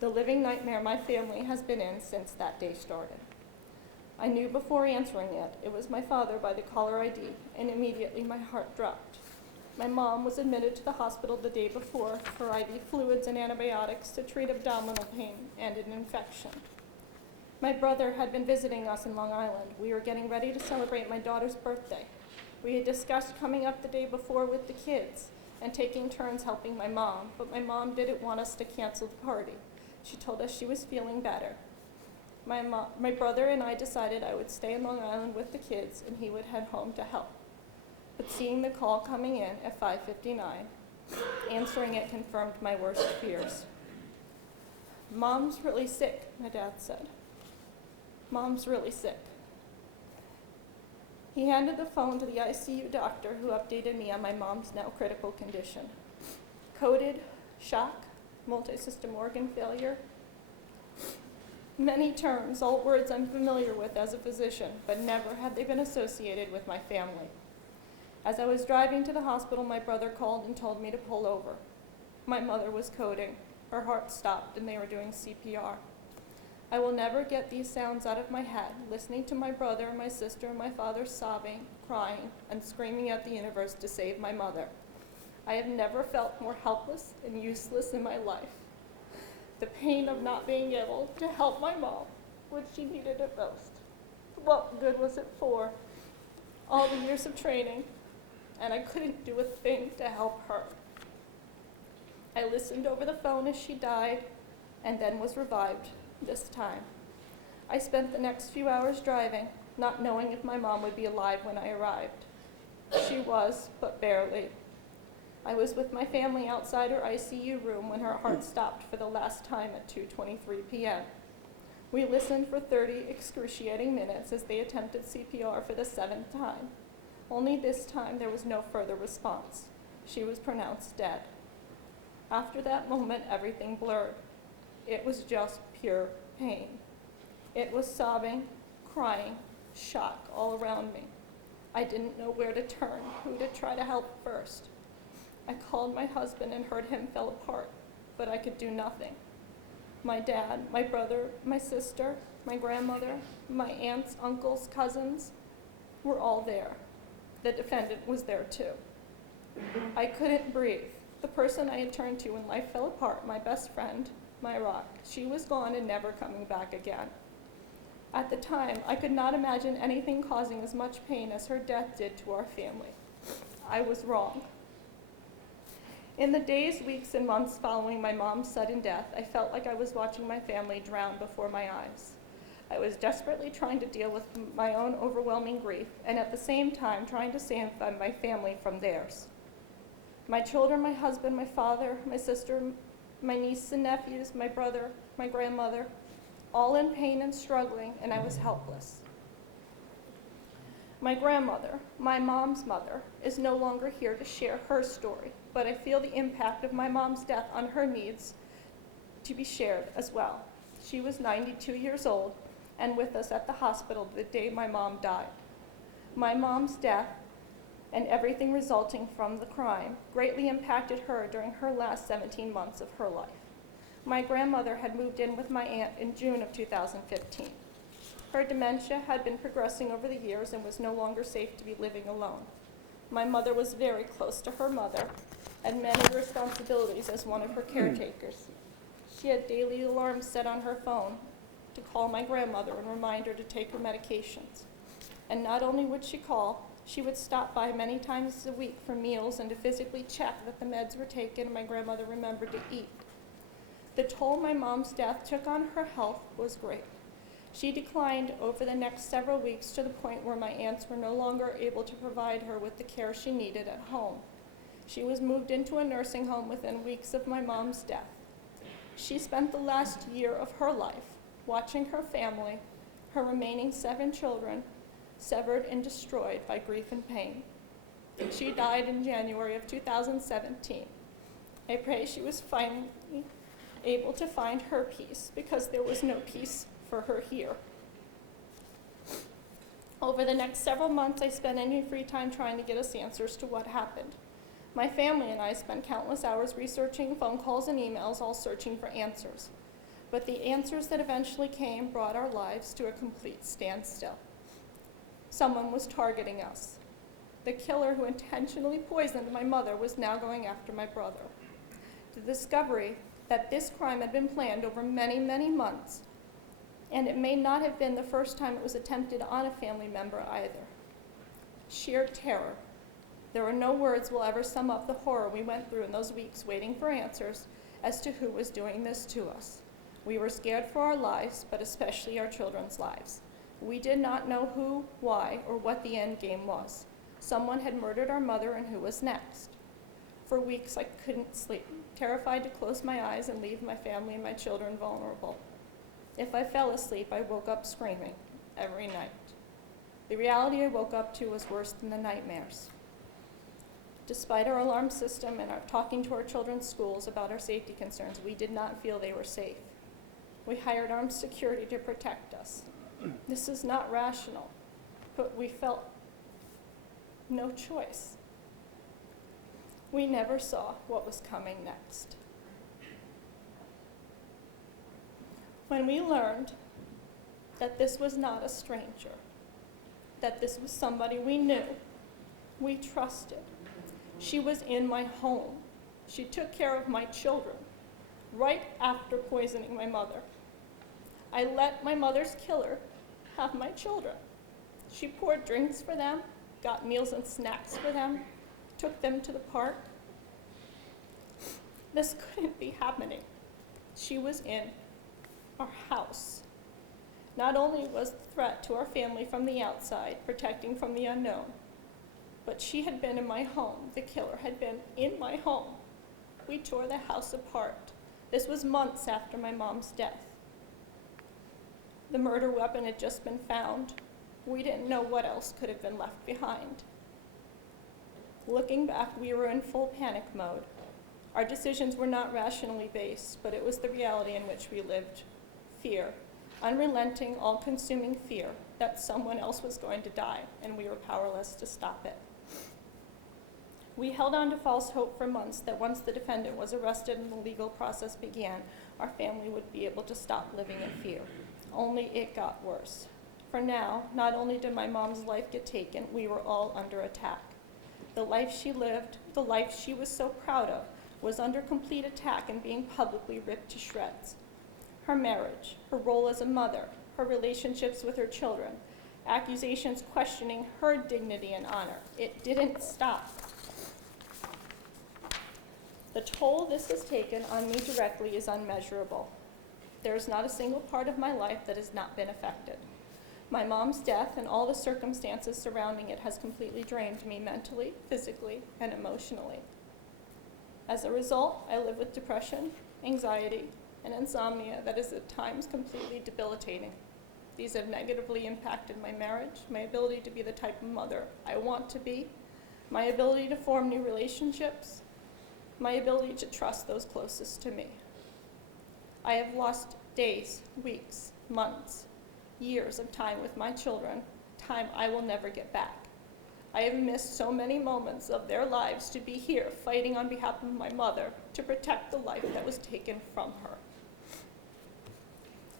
the living nightmare my family has been in since that day started. I knew before answering it was my father by the caller ID, and immediately my heart dropped. My mom was admitted to the hospital the day before for IV fluids and antibiotics to treat abdominal pain and an infection. My brother had been visiting us in Long Island. We were getting ready to celebrate my daughter's birthday. We had discussed coming up the day before with the kids and taking turns helping my mom, but my mom didn't want us to cancel the party. She told us she was feeling better. My brother and I decided I would stay in Long Island with the kids and he would head home to help. But seeing the call coming in at 5:59, answering it confirmed my worst fears. "Mom's really sick," my dad said. "Mom's really sick." He handed the phone to the ICU doctor who updated me on my mom's now critical condition. Coded, shock, multisystem organ failure. Many terms, all words I'm familiar with as a physician, but never had they been associated with my family. As I was driving to the hospital, my brother called and told me to pull over. My mother was coding. Her heart stopped and they were doing CPR. I will never get these sounds out of my head, listening to my brother, my sister, and my father sobbing, crying, and screaming at the universe to save my mother. I have never felt more helpless and useless in my life. The pain of not being able to help my mom when she needed it most. What good was it for? All the years of training, and I couldn't do a thing to help her. I listened over the phone as she died and then was revived this time. I spent the next few hours driving, not knowing if my mom would be alive when I arrived. She was, but barely. I was with my family outside her ICU room when her heart stopped for the last time at 2:23 p.m. We listened for 30 excruciating minutes as they attempted CPR for the 7th time. Only this time there was no further response. She was pronounced dead. After that moment, everything blurred. It was just pure pain. It was sobbing, crying, shock all around me. I didn't know where to turn, who to try to help first. I called my husband and heard him fell apart, but I could do nothing. My dad, my brother, my sister, my grandmother, my aunts, uncles, cousins were all there. The defendant was there too. I couldn't breathe. The person I had turned to when life fell apart, my best friend, my rock, she was gone and never coming back again. At the time, I could not imagine anything causing as much pain as her death did to our family. I was wrong. In the days, weeks, and months following my mom's sudden death, I felt like I was watching my family drown before my eyes. I was desperately trying to deal with my own overwhelming grief and at the same time trying to save my family from theirs. My children, my husband, my father, my sister, my nieces and nephews, my brother, my grandmother, all in pain and struggling, and I was helpless. My grandmother, my mom's mother, is no longer here to share her story, but I feel the impact of my mom's death on her needs to be shared as well. She was 92 years old and with us at the hospital the day my mom died. My mom's death and everything resulting from the crime greatly impacted her during her last 17 months of her life. My grandmother had moved in with my aunt in June of 2015. Her dementia had been progressing over the years and was no longer safe to be living alone. My mother was very close to her mother and many responsibilities as one of her caretakers. She had daily alarms set on her phone to call my grandmother and remind her to take her medications. And not only would she call, she would stop by many times a week for meals and to physically check that the meds were taken and my grandmother remembered to eat. The toll my mom's death took on her health was great. She declined over the next several weeks to the point where my aunts were no longer able to provide her with the care she needed at home. She was moved into a nursing home within weeks of my mom's death. She spent the last year of her life watching her family, her remaining 7 children, severed and destroyed by grief and pain. She died in January of 2017. I pray she was finally able to find her peace because there was no peace for her here. Over the next several months, I spent any free time trying to get us answers to what happened. My family and I spent countless hours researching phone calls and emails, all searching for answers. But the answers that eventually came brought our lives to a complete standstill. Someone was targeting us. The killer who intentionally poisoned my mother was now going after my brother. The discovery that this crime had been planned over many, many months, and it may not have been the first time it was attempted on a family member either. Sheer terror. There are no words will ever sum up the horror we went through in those weeks waiting for answers as to who was doing this to us. We were scared for our lives, but especially our children's lives. We did not know who, why, or what the end game was. Someone had murdered our mother, and who was next? For weeks I couldn't sleep, terrified to close my eyes and leave my family and my children vulnerable. If I fell asleep, I woke up screaming every night. The reality I woke up to was worse than the nightmares. Despite our alarm system and our talking to our children's schools about our safety concerns, we did not feel they were safe. We hired armed security to protect us. This is not rational, but we felt no choice. We never saw what was coming next. When we learned that this was not a stranger, that this was somebody we knew, we trusted. She was in my home. She took care of my children right after poisoning my mother. I let my mother's killer have my children. She poured drinks for them, got meals and snacks for them, took them to the park. This couldn't be happening. She was in our house. Not only was the threat to our family from the outside, protecting from the unknown, but she had been in my home. The killer had been in my home. We tore the house apart. This was months after my mom's death. The murder weapon had just been found. We didn't know what else could have been left behind. Looking back, we were in full panic mode. Our decisions were not rationally based, but it was the reality in which we lived. Fear, unrelenting, all-consuming fear that someone else was going to die, and we were powerless to stop it. We held on to false hope for months that once the defendant was arrested and the legal process began, our family would be able to stop living in fear. Only it got worse. For now, not only did my mom's life get taken, we were all under attack. The life she lived, the life she was so proud of, was under complete attack and being publicly ripped to shreds. Her marriage, her role as a mother, her relationships with her children, accusations questioning her dignity and honor. It didn't stop. The toll this has taken on me directly is unmeasurable. There is not a single part of my life that has not been affected. My mom's death and all the circumstances surrounding it has completely drained me mentally, physically, and emotionally. As a result, I live with depression, anxiety, and insomnia that is at times completely debilitating. These have negatively impacted my marriage, my ability to be the type of mother I want to be, my ability to form new relationships, my ability to trust those closest to me. I have lost days, weeks, months, years of time with my children, time I will never get back. I have missed so many moments of their lives to be here fighting on behalf of my mother to protect the life that was taken from her.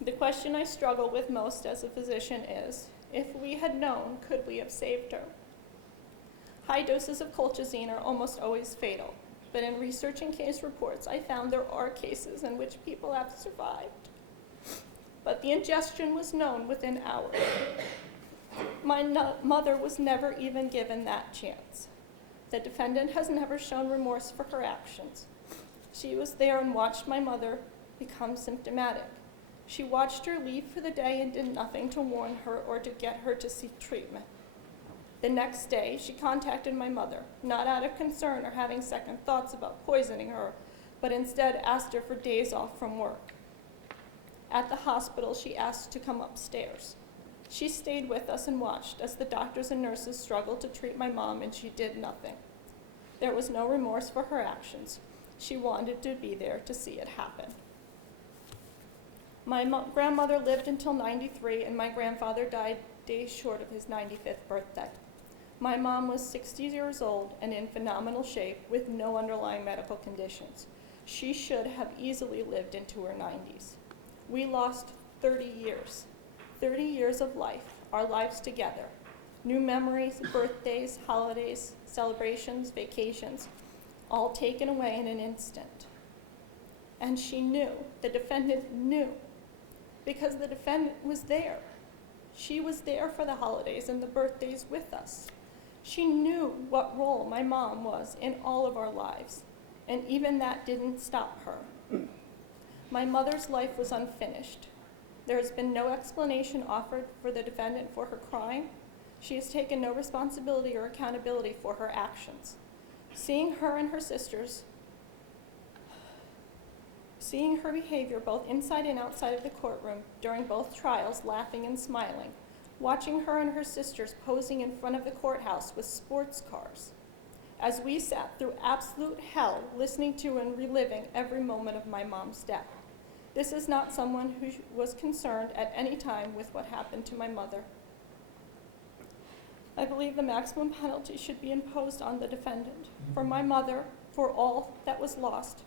The question I struggle with most as a physician is, if we had known, could we have saved her? High doses of colchicine are almost always fatal, but in researching case reports, I found there are cases in which people have survived. But the ingestion was known within hours. My mother was never even given that chance. The defendant has never shown remorse for her actions. She was there and watched my mother become symptomatic. She watched her leave for the day and did nothing to warn her or to get her to seek treatment. The next day, she contacted my mother, not out of concern or having second thoughts about poisoning her, but instead asked her for days off from work. At the hospital, she asked to come upstairs. She stayed with us and watched as the doctors and nurses struggled to treat my mom, and she did nothing. There was no remorse for her actions. She wanted to be there to see it happen. My grandmother lived until 93, and my grandfather died days short of his 95th birthday. My mom was 60 years old and in phenomenal shape with no underlying medical conditions. She should have easily lived into her 90s. We lost 30 years. 30 years of life, our lives together. New memories, birthdays, holidays, celebrations, vacations, all taken away in an instant. And she knew, the defendant knew, because the defendant was there. She was there for the holidays and the birthdays with us. She knew what role my mom was in all of our lives, and even that didn't stop her. My mother's life was unfinished. There has been no explanation offered for the defendant for her crime. She has taken no responsibility or accountability for her actions. Seeing her and her sisters, seeing her behavior both inside and outside of the courtroom during both trials, laughing and smiling, watching her and her sisters posing in front of the courthouse with sports cars, as we sat through absolute hell listening to and reliving every moment of my mom's death. This is not someone who was concerned at any time with what happened to my mother. I believe the maximum penalty should be imposed on the defendant, for my mother, for all that was lost,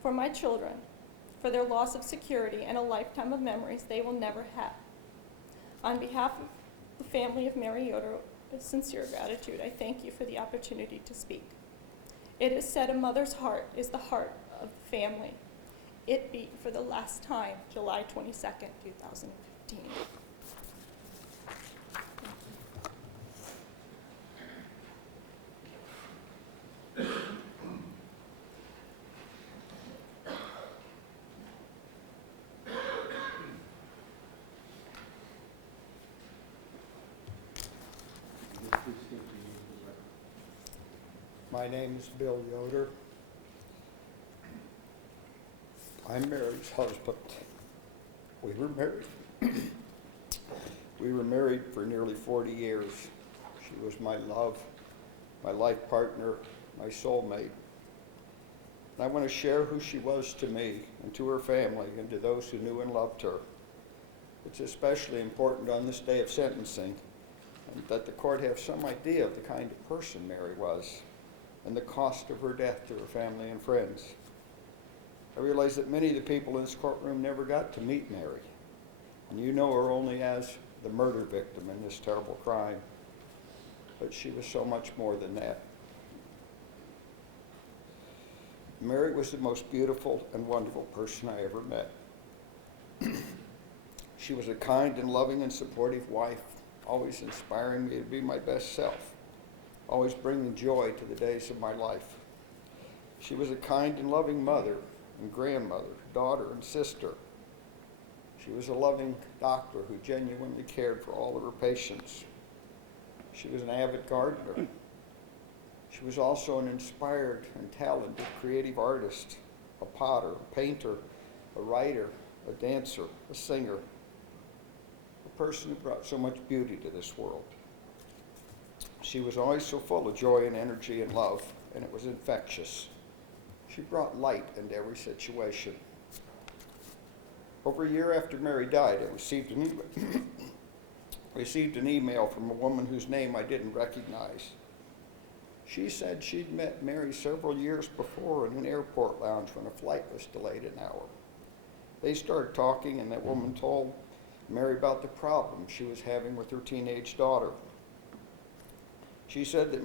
for my children, for their loss of security and a lifetime of memories they will never have. On behalf of the family of Mary Yoder, with sincere gratitude, I thank you for the opportunity to speak. It is said a mother's heart is the heart of the family. It beat for the last time, July 22nd, 2015. My name is Bill Yoder. I'm Mary's husband. We were married. We were married for nearly 40 years. She was my love, my life partner, my soulmate. And I want to share who she was to me and to her family and to those who knew and loved her. It's especially important on this day of sentencing that the court have some idea of the kind of person Mary was and the cost of her death to her family and friends. I realize that many of the people in this courtroom never got to meet Mary, and you know her only as the murder victim in this terrible crime, but she was so much more than that. Mary was the most beautiful and wonderful person I ever met. She was a kind and loving and supportive wife, always inspiring me to be my best self, always bringing joy to the days of my life. She was a kind and loving mother and grandmother, daughter and sister. She was a loving doctor who genuinely cared for all of her patients. She was an avid gardener. She was also an inspired and talented creative artist, a potter, a painter, a writer, a dancer, a singer, a person who brought so much beauty to this world. She was always so full of joy and energy and love, and it was infectious. She brought light into every situation. Over a year after Mary died, I received an email from a woman whose name I didn't recognize. She said she'd met Mary several years before in an airport lounge when a flight was delayed an hour. They started talking, and that woman told Mary about the problem she was having with her teenage daughter. She said that